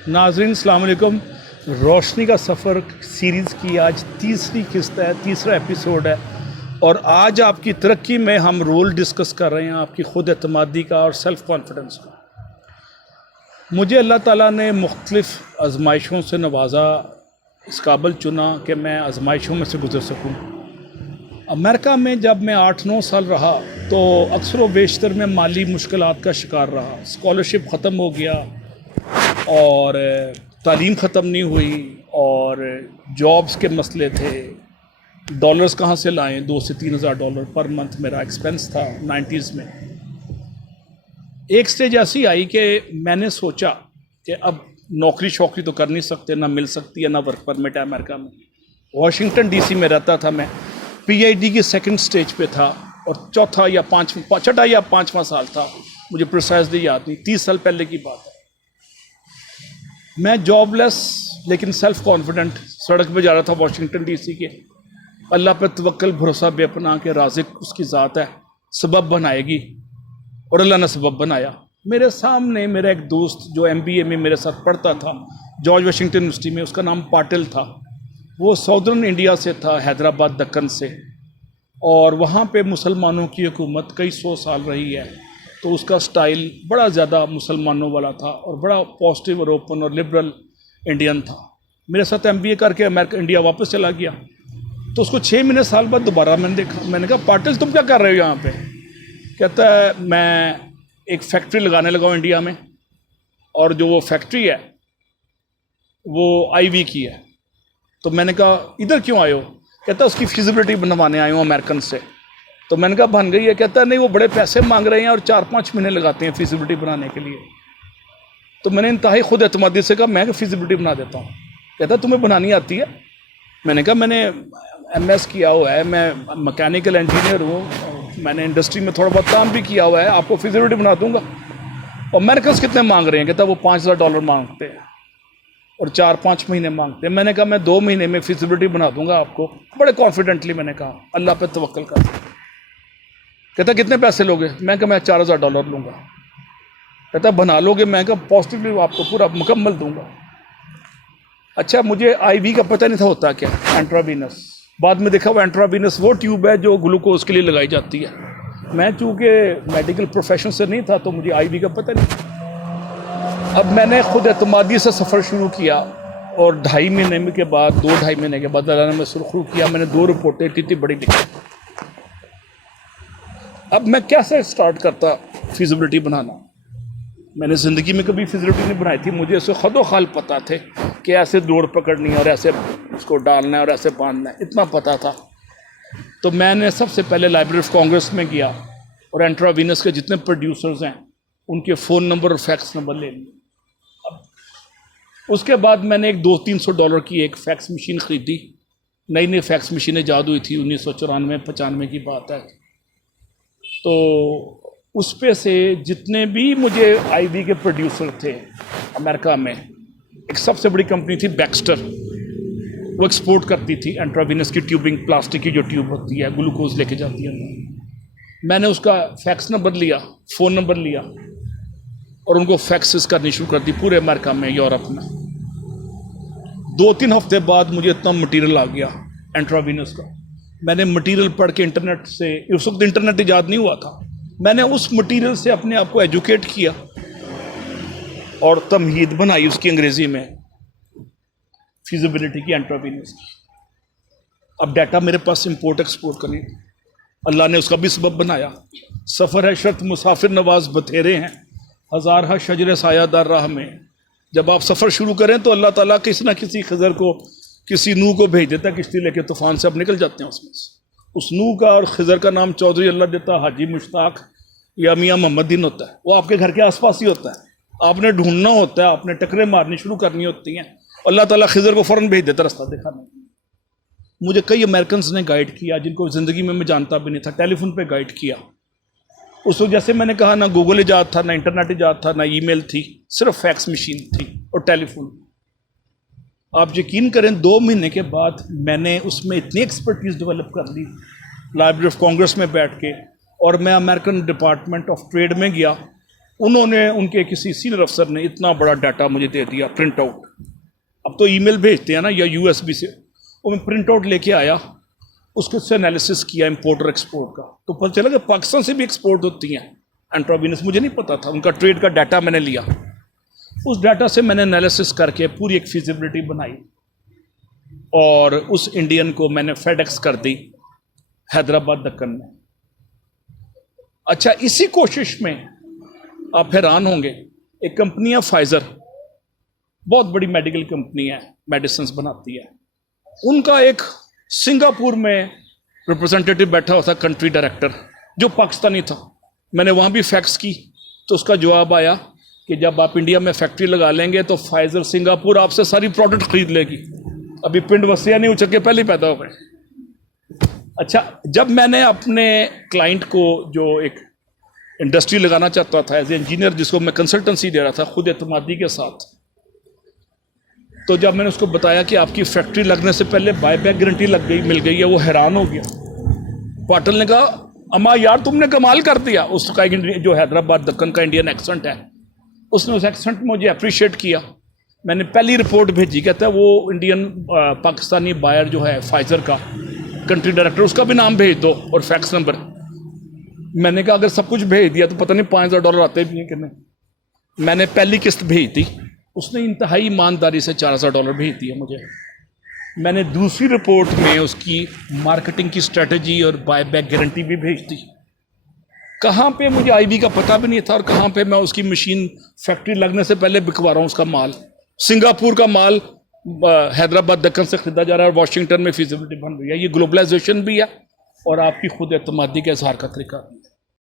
नाज़रीन अस्सलाम वालेकुम। रोशनी का सफ़र सीरीज़ की आज तीसरी किस्त है, तीसरा एपिसोड है और आज आपकी तरक्की में हम रोल डिस्कस कर रहे हैं आपकी ख़ुद एतमादी का और सेल्फ़ कॉन्फिडेंस का। मुझे अल्लाह ताला ने मुख्तलिफ़ आजमाइशों से नवाजा, इस काबिल चुना कि मैं आजमाइशों में से गुज़र सकूँ। अमेरिका में जब मैं 8-9 साल रहा तो अक्सर व बेशतर में माली मुश्किलात का शिकार रहा। स्कॉलरशिप ख़त्म हो गया और तालीम ख़त्म नहीं हुई और जॉब्स के मसले थे। डॉलर्स कहाँ से लाएं? 2 से 3 हज़ार डॉलर पर मंथ मेरा एक्सपेंस था 90s में। एक स्टेज ऐसी आई कि मैंने सोचा कि अब नौकरी शौकरी तो कर नहीं सकते, ना मिल सकती है, ना वर्क परमिट है अमेरिका में। वाशिंगटन डीसी में रहता था मैं, पीएचडी की सेकंड स्टेज पे था और छठा या पाँचवा साल था, मुझे प्रिसाइजली याद नहीं, 30 साल पहले की बात है। मैं जॉबलेस लेकिन सेल्फ कॉन्फिडेंट सड़क पे जा रहा था वाशिंगटन डीसी के। अल्लाह पे तवक्कल, भरोसा बेपनाह के राज़िक उसकी ज़ात है, सबब बनाएगी, और अल्लाह ने सबब बनाया। मेरे सामने मेरा एक दोस्त जो एमबीए में मेरे साथ पढ़ता था जॉर्ज वाशिंगटन यूनिवर्सिटी में, उसका नाम पाटिल था। वो साउदर्न इंडिया से था, हैदराबाद दक्कन से, और वहाँ पे मुसलमानों की हुकूमत कई 100 साल रही है। तो उसका स्टाइल बड़ा ज़्यादा मुसलमानों वाला था और बड़ा पॉजिटिव और ओपन और लिबरल इंडियन था। मेरे साथ एमबीए करके अमेरिका इंडिया वापस चला गया। तो उसको 6 महीने साल बाद दोबारा मैंने देखा। मैंने कहा, पाटिल तुम क्या कर रहे हो यहाँ पे? कहता है, मैं एक फैक्ट्री लगाने लगा हूँ इंडिया में, और जो वो फैक्ट्री है वो आईवी की है। तो मैंने कहा, इधर क्यों आए हो? कहता उसकी फिजिबिलिटी बनवाने आए हूँ अमेरिकन से। तो मैंने कहा, बन गई है? कहता नहीं, वो बड़े पैसे मांग रहे हैं और 4-5 महीने लगाते हैं फिजिबिलिटी बनाने के लिए। तो मैंने इंतहाई खुद एतमादी से कहा, मैं फिजिबिलिटी बना देता हूँ। कहता तुम्हें बनानी आती है? मैंने कहा, मैंने एमएस किया हुआ है, मैं मैकेनिकल इंजीनियर हूँ, मैंने इंडस्ट्री में थोड़ा बहुत काम भी किया हुआ है, आपको फिजिबिलिटी बना दूंगा। और अमेरिकन कितने मांग रहे हैं? कहता वो $5,000 मांगते हैं और 4-5 महीने मांगते हैं। मैंने कहा, मैं 2 महीने में फिजिबिलिटी बना दूंगा आपको, बड़े कॉन्फिडेंटली मैंने कहा, अल्लाह पे तवक्कल कर। कहता कितने पैसे लोगे? मैं कहा, मैं $4,000 लूँगा। कहता बना लोगे? मैं कहा, पॉजिटिवली आपको पूरा मुकम्मल दूंगा। अच्छा, मुझे आईवी का पता नहीं था होता क्या, एंट्रावीनस। बाद में देखा वो एंट्रावीनस वो ट्यूब है जो ग्लूकोज के लिए लगाई जाती है। मैं चूँकि मेडिकल प्रोफेशन से नहीं था तो मुझे आईवी का पता नहीं था। अब मैंने खुद एतमादी से सफ़र शुरू किया और 2.5 महीने के बाद 2-2.5 महीने के बाद अल्लाह ने मैं सुरखरू किया। मैंने 2 रिपोर्टें इतनी बड़ी लिखी। अब मैं कैसे स्टार्ट करता फिजिबिलिटी बनाना? मैंने ज़िंदगी में कभी फिजिबिलिटी नहीं बनाई थी। मुझे इससे खुद व खाल पता थे कि ऐसे दौड़ पकड़नी है और ऐसे उसको डालना है और ऐसे बांधना है, इतना पता था। तो मैंने सबसे पहले लाइब्रेरी ऑफ कांग्रेस में गया और एंट्रावीनस के जितने प्रोड्यूसर्स हैं उनके फ़ोन नंबर और फैक्स नंबर ले लिए। अब उसके बाद मैंने एक $200-300 की एक फैक्स मशीन ख़रीदी। नई नई फैक्स मशीनें ईजाद हुई थी, 1994-95 की बात है। तो उस पे से जितने भी मुझे आईवी के प्रोड्यूसर थे अमेरिका में, एक सबसे बड़ी कंपनी थी बैक्स्टर, वो एक्सपोर्ट करती थी एंट्रावीनस की ट्यूबिंग, प्लास्टिक की जो ट्यूब होती है, ग्लूकोज लेके जाती है अंदर। मैंने उसका फैक्स नंबर लिया, फ़ोन नंबर लिया और उनको फैक्सेस करनी शुरू कर दी पूरे अमेरिका में, यूरोप में। 2-3 हफ्ते बाद मुझे इतना मटीरियल आ गया एंट्रावीनस का। मैंने मटीरियल पढ़ के इंटरनेट से, उस वक्त इंटरनेट ईजाद नहीं हुआ था, मैंने उस मटीरियल से अपने आप को एजुकेट किया और तमहीद बनाई उसकी अंग्रेज़ी में, फिजिबिलिटी की, एंट्रावीनस की। अब डाटा मेरे पास इंपोर्ट एक्सपोर्ट करनी, अल्लाह ने उसका भी सबब बनाया। सफ़र है शर्त मुसाफिर नवाज बथेरे हैं, हज़ार हा शजर सायादार राह में। जब आप सफ़र शुरू करें तो अल्लाह ताला किसी न किसी खज़र को, किसी नूह को भेज देता है किश्ती लेके, तूफ़ान से आप निकल जाते हैं उसमें से। उस नूह का और खिज़र का नाम चौधरी अल्लाह देता, हाजी मुश्ताक या मियाँ मोहम्मदीन होता है। वो आपके घर के आसपास ही होता है, आपने ढूंढना होता है, आपने टकरे मारनी शुरू करनी होती हैं, अल्लाह ताला खिज़र को फ़ौरन भेज देता रास्ता दिखाने। मुझे कई अमेरिकन ने गाइड किया जिनको ज़िंदगी में मैं जानता भी नहीं था, टेलीफोन पे गाइड किया। उस वक्त जैसे मैंने कहा, ना गूगल ईजाद था, ना इंटरनेट ईजाद था, ना ईमेल थी, सिर्फ फैक्स मशीन थी और टेलीफोन। आप यकीन करें, 2 महीने के बाद मैंने उसमें इतनी एक्सपर्टीज़ डेवलप कर ली लाइब्रेरी ऑफ कांग्रेस में बैठ के, और मैं अमेरिकन डिपार्टमेंट ऑफ ट्रेड में गया उन्होंने उनके किसी सीनियर अफसर ने इतना बड़ा डाटा मुझे दे दिया प्रिंट आउट। अब तो ईमेल भेजते हैं ना या यूएसबी से, वो मैं प्रिंट आउट लेके आया, उसके से एनालिसिस किया इंपोर्ट और एक्सपोर्ट का, तो पता चला कि पाकिस्तान से भी एक्सपोर्ट होती हैं एंट्रोवीनस। मुझे नहीं पता था, उनका ट्रेड का डाटा मैंने लिया, उस डाटा से मैंने एनालिसिस करके पूरी एक फिजिबिलिटी बनाई और उस इंडियन को मैंने फेडेक्स कर दी हैदराबाद दक्कन में। अच्छा, इसी कोशिश में आप हैरान होंगे, एक कंपनी है फाइजर, बहुत बड़ी मेडिकल कंपनी है, मेडिसिन बनाती है, उनका एक सिंगापुर में रिप्रेजेंटेटिव बैठा हुआ था, कंट्री डायरेक्टर, जो पाकिस्तानी था। मैंने वहाँ भी फैक्स की तो उसका जवाब आया कि जब आप इंडिया में फैक्ट्री लगा लेंगे तो फाइजर सिंगापुर आपसे सारी प्रोडक्ट खरीद लेगी। अभी पिंड वसिया नहीं उछल के पहले ही पैदा हो गए। अच्छा, जब मैंने अपने क्लाइंट को जो एक इंडस्ट्री लगाना चाहता था एज ए इंजीनियर, जिसको मैं कंसल्टेंसी दे रहा था खुद एतमादी के साथ, तो जब मैंने उसको बताया कि आपकी फैक्ट्री लगने से पहले बायबैक गारंटी लग गई, मिल गई है, वो हैरान हो गया। पाटिल ने कहा, अम्मा यार तुमने कमाल कर दिया। उसका जो हैदराबाद दक्कन का इंडियन एक्सेंट है, उसने उस एक्सेंट में मुझे अप्रिशिएट किया। मैंने पहली रिपोर्ट भेजी, कहता है वो इंडियन पाकिस्तानी बायर जो है फाइजर का कंट्री डायरेक्टर, उसका भी नाम भेज दो और फैक्स नंबर। मैंने कहा अगर सब कुछ भेज दिया तो पता नहीं $5,000 आते भी हैं कि नहीं। मैंने पहली किस्त भेज दी, उसने इंतहाई ईमानदारी से $4,000 भेज दिया मुझे। मैंने दूसरी रिपोर्ट में उसकी मार्केटिंग की स्ट्रेटजी और बायबैक गारंटी भी भेज दी। कहाँ पे मुझे आईबी का पता भी नहीं था और कहाँ पे मैं उसकी मशीन फैक्ट्री लगने से पहले बिकवा रहा हूँ। उसका माल, सिंगापुर का माल हैदराबाद दक्कन से खरीदा जा रहा है और वाशिंगटन में फिजिबिलिटी बन रही है। ये ग्लोबलाइजेशन भी है और आपकी खुद एतमादी के इजहार का तरीका भी है।